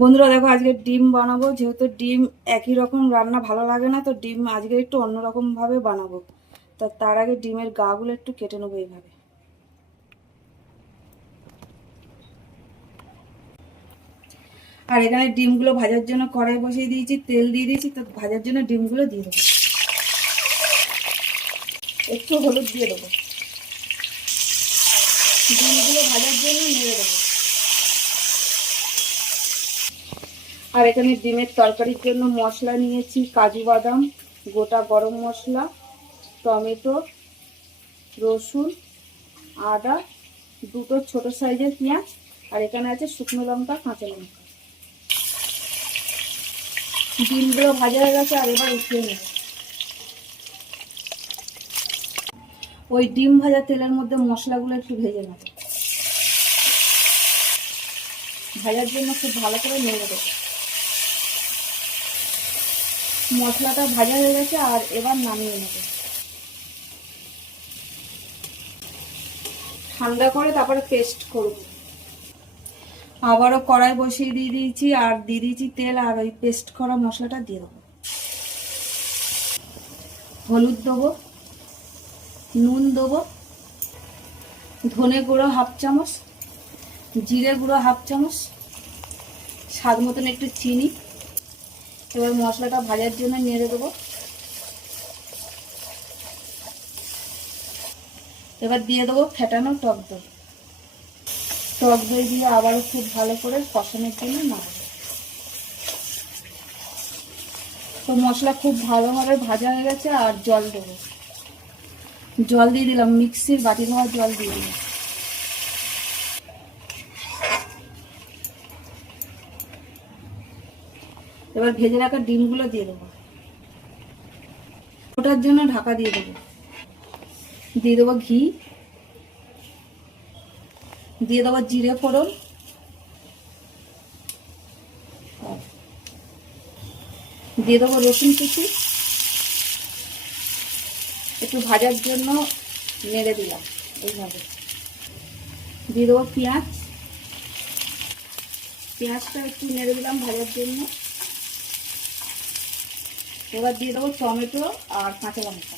বন্ধুরা দেখো, আজকে ডিম বানাবো। যেহেতু ডিম একই রকম রান্না ভালো লাগে না, তো ডিম আজকে একটু অন্যরকম ভাবে বানাবো। তো তার আগে ডিমের গাগুলো একটু কেটে নেবো এইভাবে। আর এখানে ডিমগুলো ভাজার জন্য কড়াই বসিয়ে দিয়েছি, তেল দিয়ে দিয়েছি। তো ভাজার জন্য ডিমগুলো দিয়ে দেবো, একটু হলুদ দিয়ে দেবো, ডিমগুলো ভাজার জন্য নেড়ে দেবো। আর এখানে ডিমের তরকারির জন্য মশলা নিয়েছি, কাজু বাদাম, গোটা গরম মশলা, টমেটো, রসুন, আদা, দুটো ছোট সাইজের পেঁয়াজ, আর এখানে আছে শুকনো লঙ্কা, কাঁচা লঙ্কা। ডিমগুলো ভাজা হয়ে গেছে, আর এবার উঠিয়ে নেব। ওই ডিম ভাজা তেলের মধ্যে মশলাগুলো একটু ভেজে নেব। ভাজার জন্য খুব ভালো করে নেড়ে দেবো। মশলাটা ভাজা হয়ে গেছে, আর এবার নামিয়ে নেব। ঠান্ডা করে তারপরে পেস্ট করব। আবারও কড়াই বসিয়ে দিয়ে দিয়েছি, আর দিয়ে দিয়েছি তেল, আর ওই পেস্ট করা মশলাটা দিয়ে দেবো। হলুদ দেবো, নুন দেবো, ধনে গুঁড়ো হাফ চামচ, জিরে গুঁড়ো হাফ চামচ, স্বাদ মতন একটু চিনি। এবার মশলাটা ভাজার জন্য নেড়ে দেবো। এবার দিয়ে দেবো ফেটানো টক দই। টক দই দিয়ে আবারও খুব ভালো করে কষানোর জন্য নাড়াবো। তো মশলা খুব ভালোভাবে ভাজা হয়ে গেছে, আর জল দেবো। জল দিয়ে দিলাম, মিক্সির বাটি ধোয়া জল দিয়ে দিলাম। এবার ভেজে রাখা ডিমগুলো দিয়ে দেবো। ওটার জন্য ঢাকা দিয়ে দেবো। দিয়ে দেবো ঘি, দিয়ে দেবো জিরে ফোড়ন, দিয়ে দেবো রসুন কুচি। একটু ভাজার জন্য নেড়ে দিলাম এইভাবে। দিয়ে দেবো পেঁয়াজ, পেঁয়াজটা একটু নেড়ে দিলাম ভাজার জন্য। এবার দিয়ে দেবো টমেটো আর কাঁচা লঙ্কা।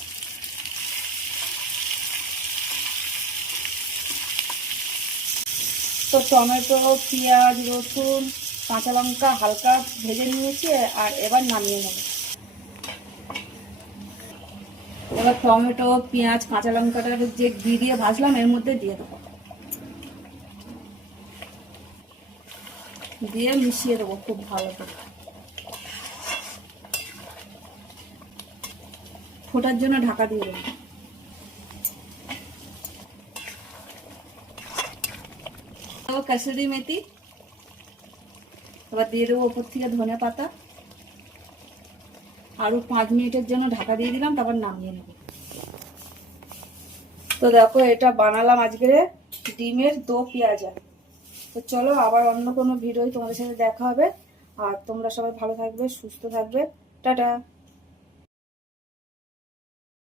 তো টমেটো, পেঁয়াজ, রসুন, কাঁচা লঙ্কা হালকা ভেজে নিয়েছি, আর এবার নামিয়ে নেব। এবার টমেটো, পেঁয়াজ, কাঁচা লঙ্কাটা যে ঘি দিয়ে ভাজলাম এর মধ্যে দিয়ে দেবো, দিয়ে মিশিয়ে দেবো খুব ভালো করে। ফোটার জন্য ঢাকা দিয়ে দেবো। কাসুরি মেথি, এবার দিয়ে দেবো ওপর থেকে ধনে পাতা। আরো 5 মিনিটের জন্য ঢাকা দিয়ে দিলাম, তারপর নামিয়ে নেব। তো দেখো, এটা বানালাম আজকে ডিমের দো পেঁয়াজা। তো চলো, আবার অন্য কোনো ভিডিও তোমাদের সাথে দেখা হবে। আর তোমরা সবাই ভালো থাকবে, সুস্থ থাকবে। টাটা।